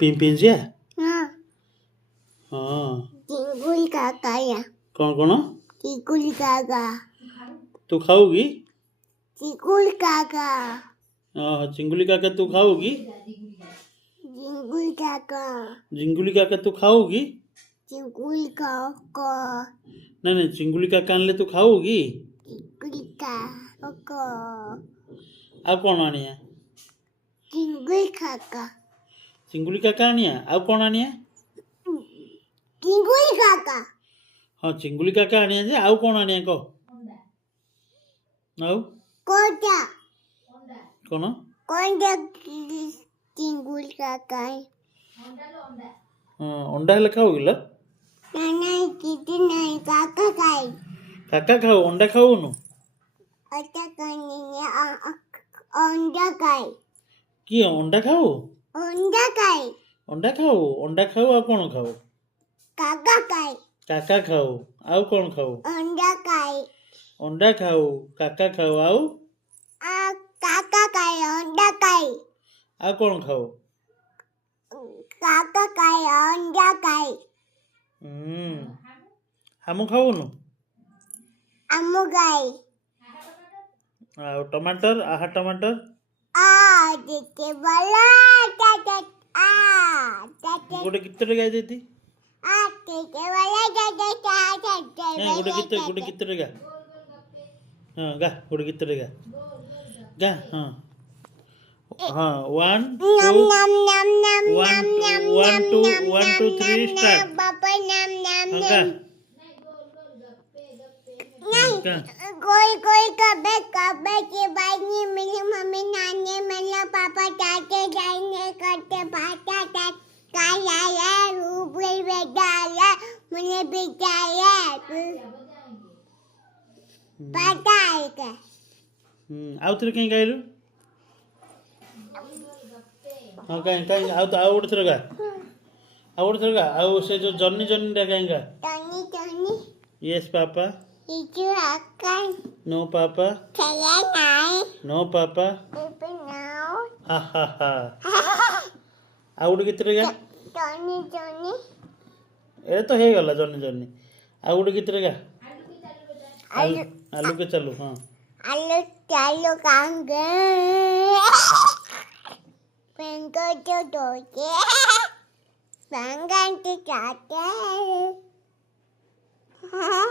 पिंपिंजिया हाँ हाँ चिंगुल काका या कौन चिंगुल काका तू खाओगी चिंगुल काका हाँ चिंगुली काका तू खाओगी चिंगुल काका जिंगुली काका तू खाओगी चिंगुल काका नहीं चिंगुली काका आनले तू खाओगी चिंगुल काका ଆଉ କ'ଣ ଆଣିଆ चिंगुल काका ଚିଙ୍ଗୁଡ଼ି କାକା ଆଣିଆ ଆଉ କ'ଣ ଆଣିଆ चिंगुल काका ହଁ ଚିଙ୍ଗୁଡ଼ି କାକା ଆଣିଆ ଯେ ଆଉ କ'ଣ ଆଣିଆ କହ ଆଉ कोटा କ'ଣ कोटा चिंगुल काका ହଁ ଅଣ୍ଡା ହେଲେ ଖାଉ କିଲୋ नहीं किसी नहीं काका खाई କାକା ଖାଉ ଅଣ୍ଡା ଖାଉନୁ अच्छा करने अंडा खाई କିଏ ଅଣ୍ଡା ଖାଉ अंडा खाई ଅଣ୍ଡା ଖାଉ ଆଉ କ'ଣ ଖାଉ काका खाई କାକା ଖାଉ ଆଉ କ'ଣ ଖାଉ अंडा खाई ଅଣ୍ଡା ଖାଉ କାକା ଖାଉ ଆଉ काका खाई अंडा खाई ଆଉ କ'ଣ ଖାଉ काका खाई अंडा खाई ହାମୁ ଖାଉନୁ अम्मू खाई ଆଉ ଟମାଟର ଆହା ଟମାଟର देते बोला चाचा ଗୋଟେ ଗୀତଟେ ଗାଇ ଦେଇତି देते बोला चाचा ଗୋଟେ ଗୀତଟେ ଗା ହଁ ଗା ଗୋଟେ ଗୀତଟେ ଗା ହଁ ହଁ 1 2 नम नम नम नम नम 1 2 1 2 3 स्टार्ट पापा नम नम गा कोई कोई कबे कबे की बानी मेरी मम्मी नानी मेरा पापा चाचे जाने करते भाता ता काला है ऊपर बैठा है मुझे बिठाया पता है क्या ଆଉ ଥରେ କାଇଁ ଗାଇଲୁ ହଁ କାଇଁ ଆଉ ଗୋଟେ ଥର ଗା ଆଉ ସେ ଯୋଉ ଜନ୍ନି ଜନ୍ନିଟା କାଇଁ ଗା टनी टनी यस पापा इचु आकान नो पापा चला नहीं नो पापा इपे नाउ हा हा हा ଆଉ ଗୋଟେ ଗୀତଟେ ଗା टनी टनी ଏ ତ ହେଇଗଲା ଜନ୍ନି ଜନ୍ନି ଆଉ ଗୋଟେ ଗୀତଟେ ଗା ଆଲୁ के चलू हाँ आलू चालू कांगे पेंको तो दोचे पेंगन तो चाटे हाँ